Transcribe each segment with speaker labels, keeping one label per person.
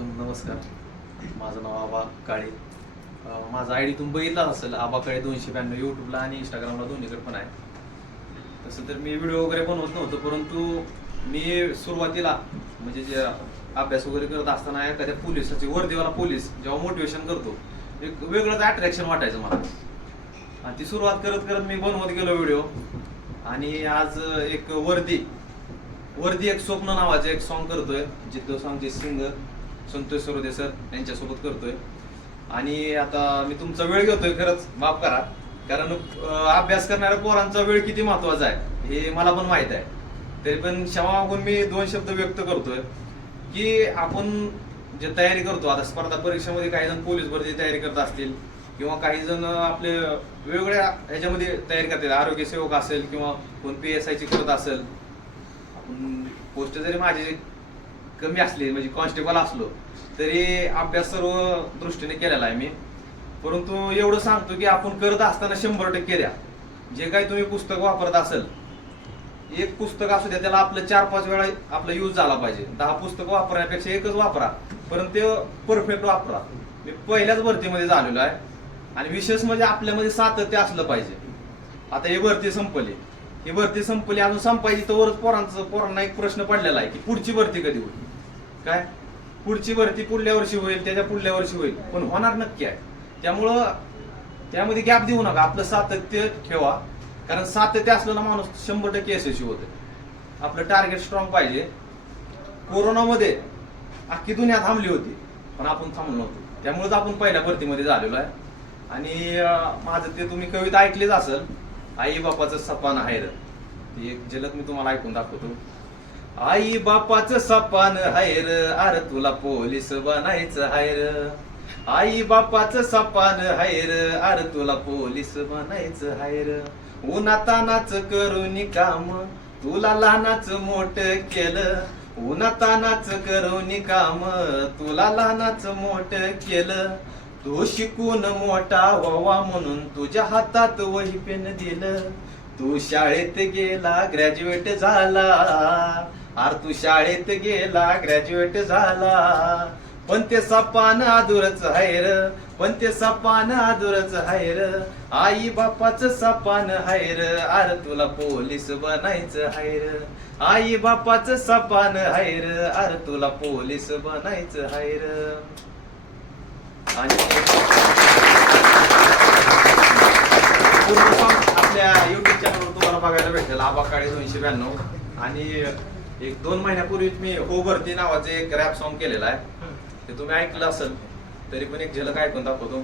Speaker 1: सर्वप्रथम नमस्कार. माझं नाव आबा काळे. माझा आय डी तुम्ही बघितलाच असेल आबा काळे दोनशे ब्याण्णव यूट्यूबला आणि इंस्टाग्रामला दोन्हीकडे पण आहे. तसं तर मी व्हिडिओ वगैरे बनवत नव्हतो परंतु मी सुरुवातीला म्हणजे जे अभ्यास वगैरे करत असताना एखाद्या पोलिसाची वर्दीवाला पोलीस जेव्हा मोटिवेशन करतो एक वेगळंच अट्रॅक्शन वाटायचं मला. आणि ती सुरुवात करत करत मी बनवत गेलो व्हिडिओ. आणि आज एक वर्दी वर्दी एक स्वप्न नावाचं एक सॉन्ग करतोय जितकं सॉंगचे सिंगर संतोष सरोदे सर यांच्यासोबत करतोय. आणि आता मी तुमचा वेळ घेतोय खरंच माफ करा. कारण अभ्यास करणाऱ्या पोरांचा वेळ किती महत्त्वाचा आहे हे मला पण माहीत आहे. तरी पण क्षमा मागून मी दोन शब्द व्यक्त करतोय की आपण जे तयारी करतो आता स्पर्धा परीक्षेमध्ये काही जण पोलीस भरती तयारी करत असतील किंवा काही जण आपले वेगवेगळ्या ह्याच्यामध्ये तयारी करतात आरोग्य सेवक असेल किंवा कोण पी एस आयची करत असेल. आपण पोस्ट जरी माझी कमी असले म्हणजे कॉन्स्टेबल असलो तरी अभ्यास सर्व दृष्टीने केलेला आहे मी. परंतु एवढं सांगतो की आपण करत असताना शंभर टक्के द्या. जे काही तुम्ही पुस्तक वापरत असेल एक पुस्तक असू द्या त्याला आपलं चार पाच वेळा आपला यूज झाला पाहिजे. दहा पुस्तक वापरण्यापेक्षा एकच वापरा परंतु ते परफेक्ट वापरा. मी पहिल्याच भरतीमध्ये झालेलो आहे. आणि विशेष म्हणजे आपल्यामध्ये सातत्य असलं पाहिजे. आता ही भरती संपली. ही भरती संपली अजून संपायची तर वरच पोरांचं पोरांना एक प्रश्न पडलेला आहे की पुढची भरती कधी होईल? काय? पुढची भरती पुढल्या वर्षी होईल त्याच्या पुढल्या वर्षी होईल. पण होणार नक्की आहे. त्यामुळं त्यामध्ये गॅप देऊ नका. आपलं सातत्य ठेवा. कारण सातत्य असलेला माणूस शंभर टक्के यशस्वी होते. आपलं टार्गेट स्ट्रॉंग पाहिजे. कोरोनामध्ये अख्खी दुनिया थांबली होती पण आपण थांबलो नव्हतो. त्यामुळेच आपण पहिल्या भरतीमध्ये झालेलो आहे. आणि माझं ते तुम्ही कविता ऐकलीच असेल. आई बापाचं सपान आहे ते एक झलक मी तुम्हाला ऐकून दाखवतो. आई बापाच सपान हायर अर तुला पोलीस बनायचं हायर. आई बापाचं सपान हायर अर तुला पोलीस बनायचं हायर. उन्हातानाच करून काम तुला लहानाच मोठ केलं. उन्हातानाच करून काम तुला लहानाच मोठ केलं. तू शिकून मोठा व्हावा म्हणून तुझ्या हातात वही पेन दिलं. तू शाळेत गेला ग्रॅज्युएट झाला. आर तू शाळेत गेला ग्रॅज्युएट झाला. पण ते सपान आदुरच हायर पण ते सपान आदुरच हायर आई बापाच सपान हायर आर तुला पोलीस बनायचं हायर आई बापाच सपान हायर आर तुला पोलीस बनायचं हायर आणि आपल्या युट्यूब चॅनलवर तुम्हाला बघायला भेटेल. आबा काळे दोनशे ब्याण्णव. आणि एक दोन महिन्यापूर्वीच मी हो भरती नावाचे एक रॅप सॉन्ग केलेलं आहे. ते तुम्ही ऐकलं असेल तरी पण एक झलक ऐकून दाखवतो.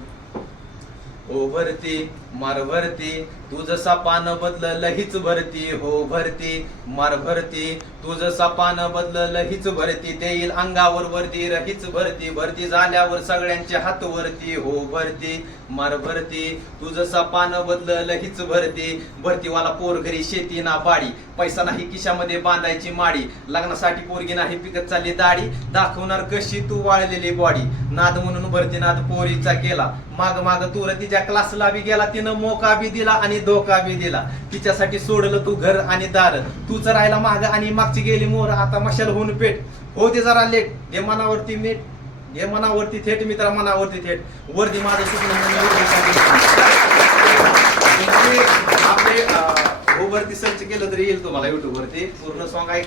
Speaker 1: हो भरती मार भरती तू जसा पान बदल हीच भरती. हो भरती मार भरती तू जसा पान बदल हीच भरती. ते येईल अंगावर वरती रहीच भरती. भरती झाल्यावर सगळ्यांचे हात वरती. हो भरती मार भरती तू जसा पान बदललं हीच भरती. भरतीवाला पोर घरी शेती ना बाडी. पैसा नाही किशामध्ये बांधायची माडी. लग्नासाठी पोरगी नाही पिकत चालली दाढी. दाखवणार कशी तू वाळलेली बॉडी नाद म्हणून भरती नाद पोरीचा केला. माग माग तू तिच्या क्लासला बी गेला तिनं मोका बी दिला आणि धोका बी दिला. तिच्यासाठी सोडलं तू घर आणि दार. तूच राहिला माग आणि मागची गेली मोर आता मशाल होऊन पेट. हो ते जरा लेट. हे मनावरती मीठ. हे मनावरती थेट मित्रा मनावरती थेट. वरती माझं म्हणजे आपले हो वरती सर्च केलं तरी येईल तुम्हाला युट्यूबवरती पूर्ण सॉंग ऐका